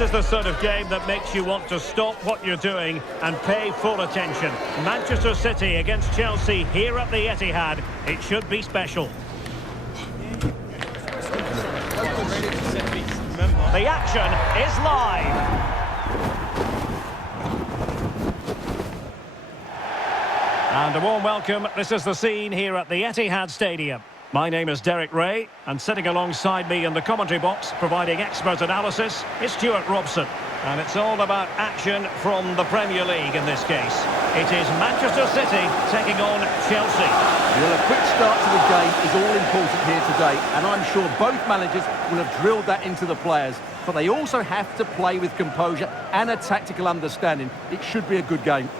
This is the sort of game that makes you want to stop what you're doing and pay full attention. Manchester City against Chelsea here at the Etihad. It should be special. The action is live. And a warm welcome. This is the scene here at the Etihad Stadium. My name is Derek Ray, and sitting alongside me in the commentary box, providing expert analysis, is Stuart Robson. And it's all about action from the Premier League in this case. It is Manchester City taking on Chelsea. Well, a quick start to the game is all important here today, and I'm sure both managers will have drilled that into the players. But they also have to play with composure and a tactical understanding. It should be a good game.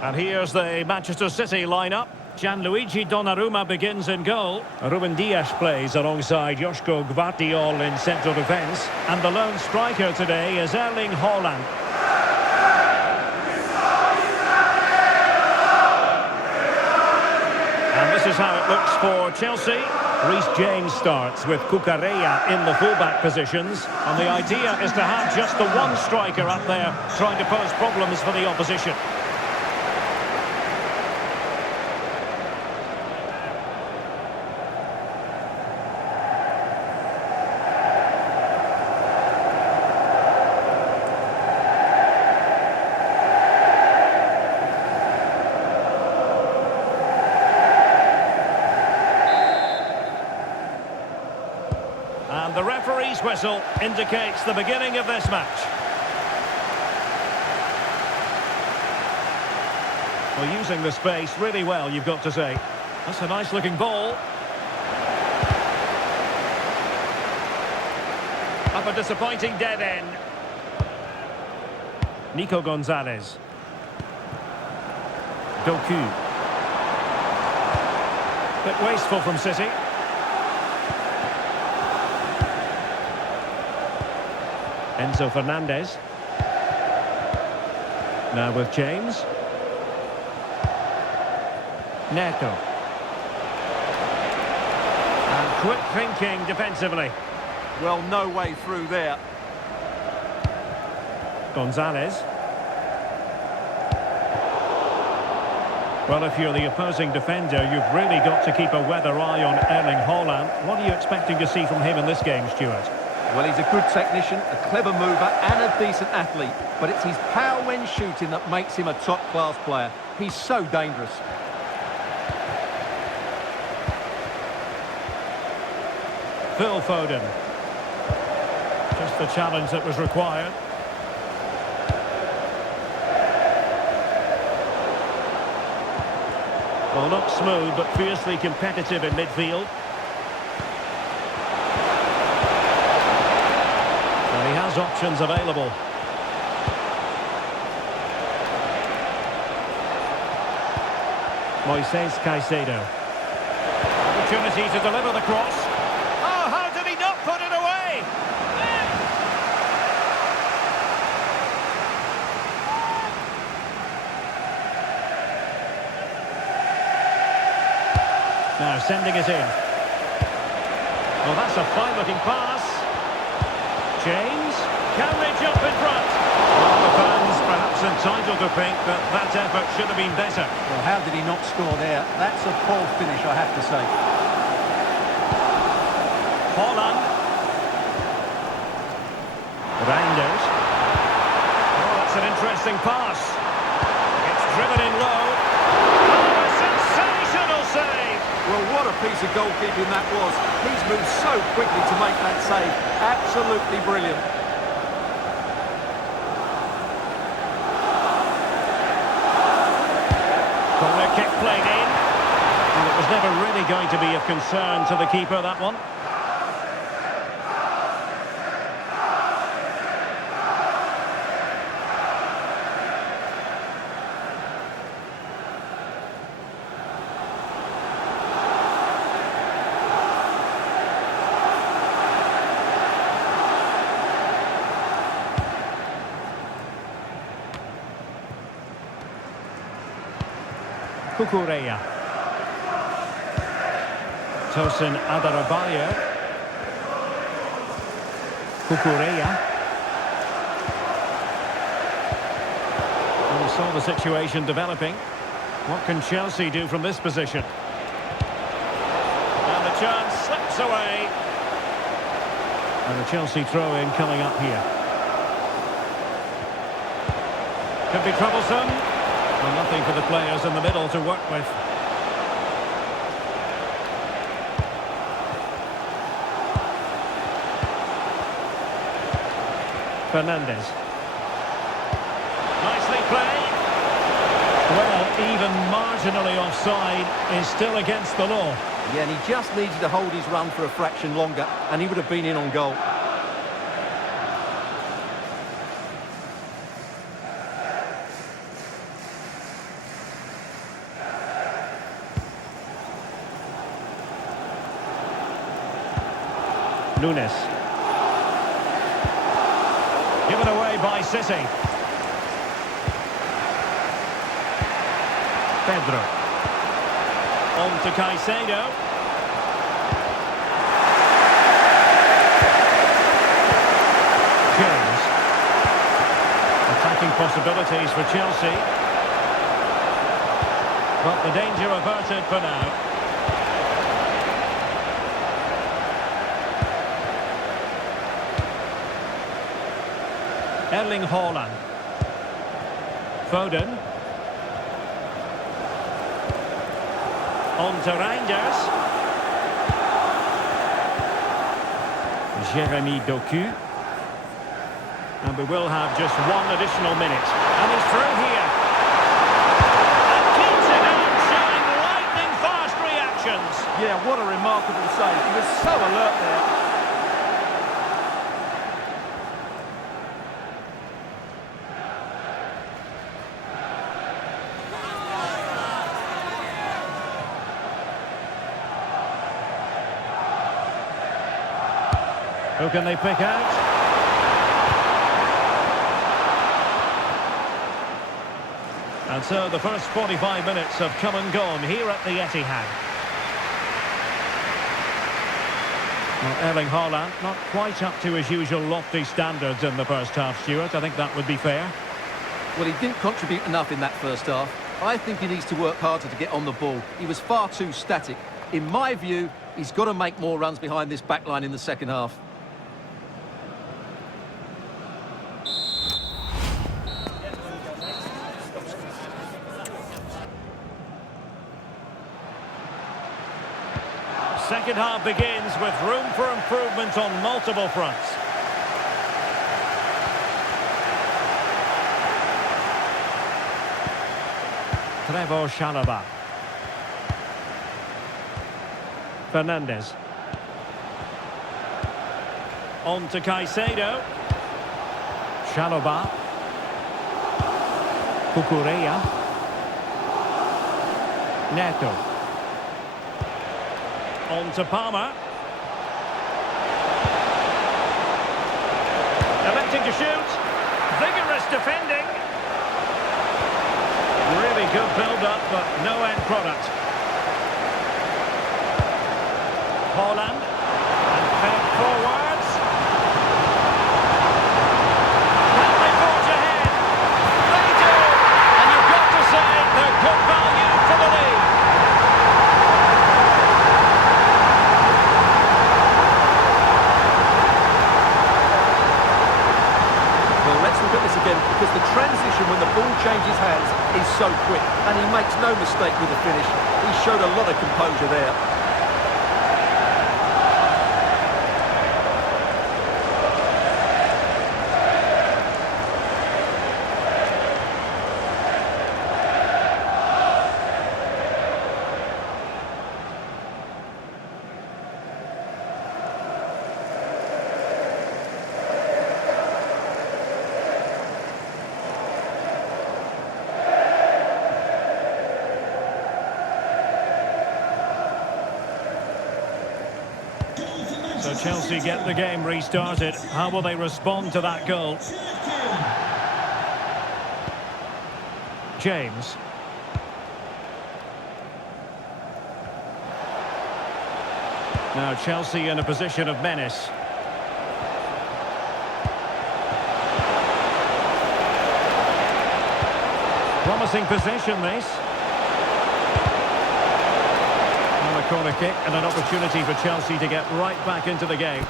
And here's the Manchester City lineup. Gianluigi Donnarumma begins in goal. Ruben Dias plays alongside Joško Gvardiol in central defence. And the lone striker today is Erling Haaland. And this is how it looks for Chelsea. Reece James starts with Cucurella in the fullback positions. And the idea is to have just the one striker up there trying to pose problems for the opposition. And the referee's whistle indicates the beginning of this match. Well, using the space really well, you've got to say. That's a nice-looking ball. Up a disappointing dead end. Nico Gonzalez. Doku. Bit wasteful from City. Enzo Fernandez. Now with James. Neto. And quick thinking defensively. Well, no way through there. Gonzalez. Well, if you're the opposing defender, you've really got to keep a weather eye on Erling Haaland. What are you expecting to see from him in this game, Stuart? Well, he's a good technician, a clever mover and a decent athlete. But it's his power when shooting that makes him a top-class player. He's so dangerous. Phil Foden. Just the challenge that was required. Well, not smooth, but fiercely competitive in midfield. He has options available. Moises Caicedo. Opportunity to deliver the cross. Oh, how did he not put it away? Now sending it in. Well, that's a fine-looking pass. James, can they jump in front? Well, the fans perhaps entitled to think that that effort should have been better. Well, how did he not score there? That's a poor finish, I have to say. Haaland. Reinders. Oh, that's an interesting pass. It's driven in low. Oh, a sensational save! Well, what a piece of goalkeeping that was. He's moved so quickly to make that save. Absolutely brilliant. Corner kick played in. And it was never really going to be of concern to the keeper, that one. Kukureya. Tosin Adarabayo. Kukureya. And we saw the situation developing. What can Chelsea do from this position? And the chance slips away. And the Chelsea throw-in coming up here. Could be troublesome. Well, nothing for the players in the middle to work with. Fernandes. Nicely played. Well, even marginally offside is still against the law. Yeah, and he just needed to hold his run for a fraction longer, and he would have been in on goal. Nunes. Given away by City. Pedro. On to Caicedo. Jones. Attacking possibilities for Chelsea. But the danger averted for now. Erling Haaland. Foden. On to Reinders. Jeremy Doku. And we will have just one additional minute. And he's through here. And keeps it out, showing lightning fast reactions. Yeah, what a remarkable save. He was so alert there. Who can they pick out? And so the first 45 minutes have come and gone here at the Etihad. Well, Erling Haaland not quite up to his usual lofty standards in the first half, Stuart. I think that would be fair. Well, he didn't contribute enough in that first half. I think he needs to work harder to get on the ball. He was far too static. In my view, he's got to make more runs behind this back line in the second half. Second half begins with room for improvement on multiple fronts. Trevor Chalobah. Fernandes. On to Caicedo. Chalobah. Kukureya. Neto. On to Palmer. Electing to shoot. Vigorous defending. Really good build-up, but no end product. Haaland. And fed forwards. Can they forge ahead? They do! And you've got to say they're good value for the lead. Let's look at this again, because the transition when the ball changes hands is so quick, and he makes no mistake with the finish. He showed a lot of composure there. Chelsea get the game restarted. How will they respond to that goal? James. Now Chelsea in a position of menace. Promising possession, this. And a corner kick and an opportunity for Chelsea to get right back into the game.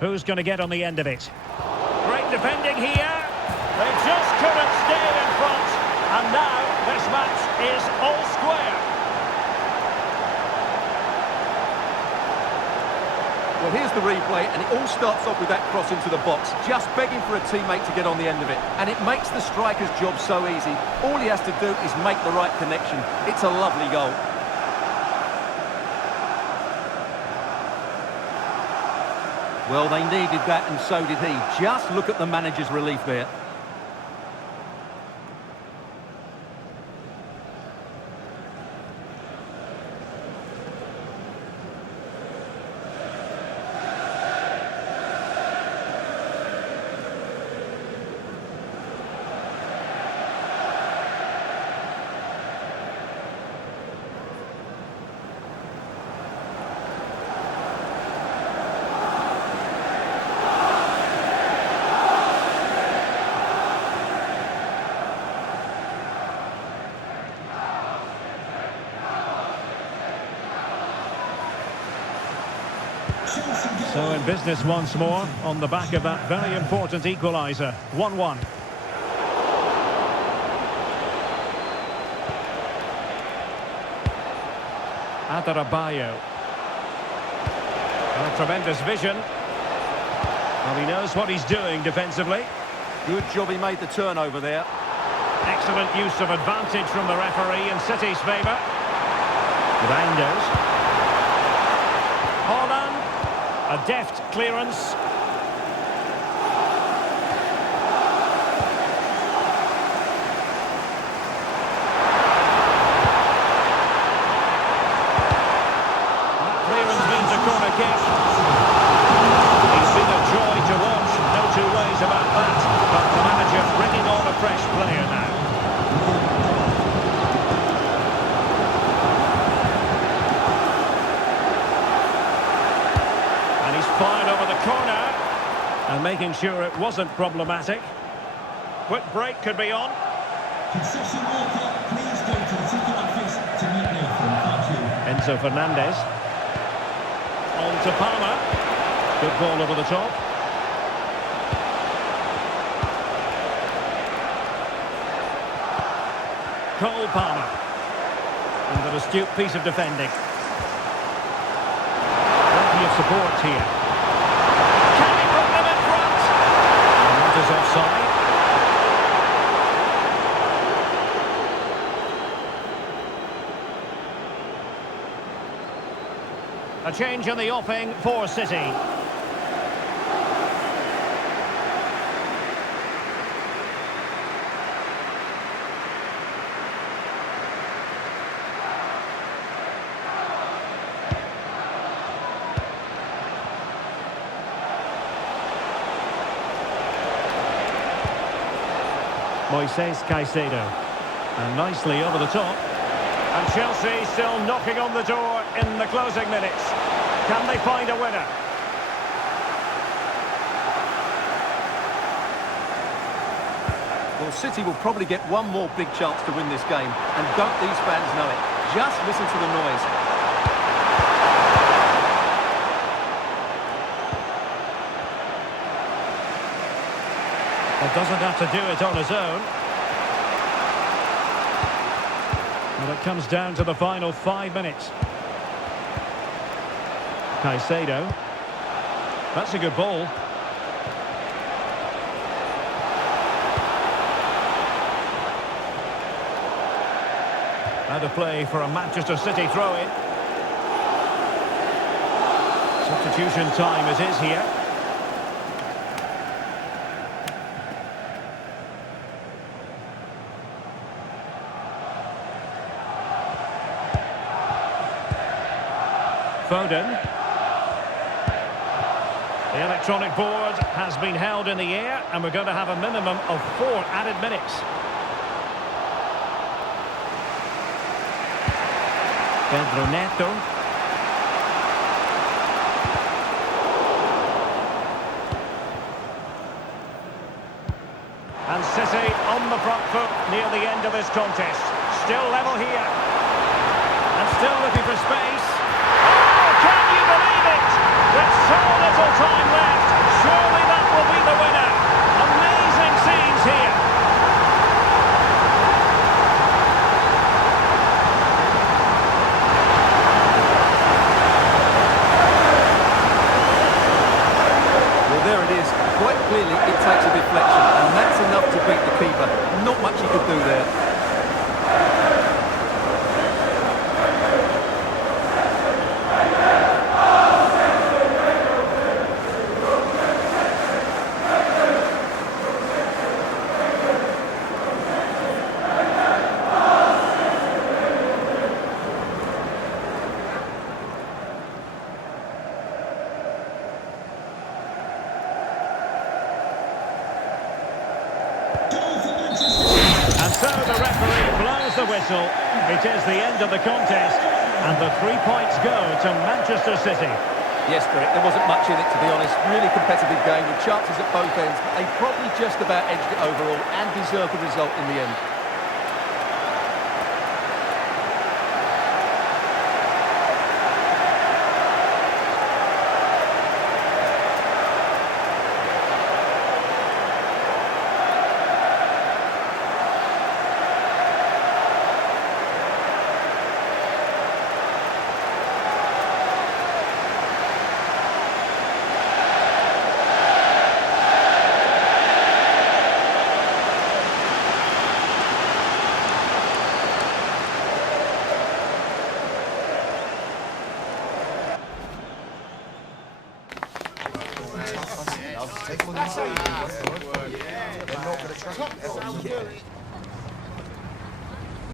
Who's going to get on the end of it? Great defending here. They just couldn't stay in front. And now this match is all square. Well, here's the replay, and it all starts off with that cross into the box, just begging for a teammate to get on the end of it. And it makes the striker's job so easy. All he has to do is make the right connection. It's a lovely goal. Well, they needed that, and so did he. Just look at the manager's relief there. So in business once more, on the back of that very important equaliser. 1-1. Adarabioyo. Oh, tremendous vision. Well, he knows what he's doing defensively. Good job he made the turnover there. Excellent use of advantage from the referee in City's favour. Rangers. Holland. A deft clearance. That clearance means a corner kick. He's been a joy to watch, no two ways about that. But the manager bringing on a fresh player now. Fired over the corner and making sure it wasn't problematic. Quick break could be on. Concession worker, please go to the ticket office to meet Nathan. Thank you. Enzo Fernandez. On to Palmer. Good ball over the top. Cole Palmer. And an astute piece of defending. Plenty of support here. Offside. A change in the offing for City. Moises Caicedo. And nicely over the top. And Chelsea still knocking on the door in the closing minutes. Can they find a winner? Well, City will probably get one more big chance to win this game. And don't these fans know it? Just listen to the noise. Well, doesn't have to do it on his own. And it comes down to the final 5 minutes. Caicedo. That's a good ball. Out of play for a Manchester City throw-in. So Substitution time it is here. Foden. The electronic board has been held in the air, and we're going to have a minimum of 4 added minutes. Pedro Neto. And City on the front foot near the end of this contest. Still level here. And still looking for space. Oh, can you believe it? With so little time left, surely that will be the winner. Amazing scenes here. Well, there it is. Quite clearly, it takes a deflection, and that's enough to beat the keeper. Not much he could do there. And so the referee blows the whistle. It is the end of the contest, and the 3 points go to Manchester City. Yes, Derek, there wasn't much in it, to be honest. Really competitive game with chances at both ends. They probably just about edged it overall and deserved the result in the end. Take all the time. They're not going to trust me.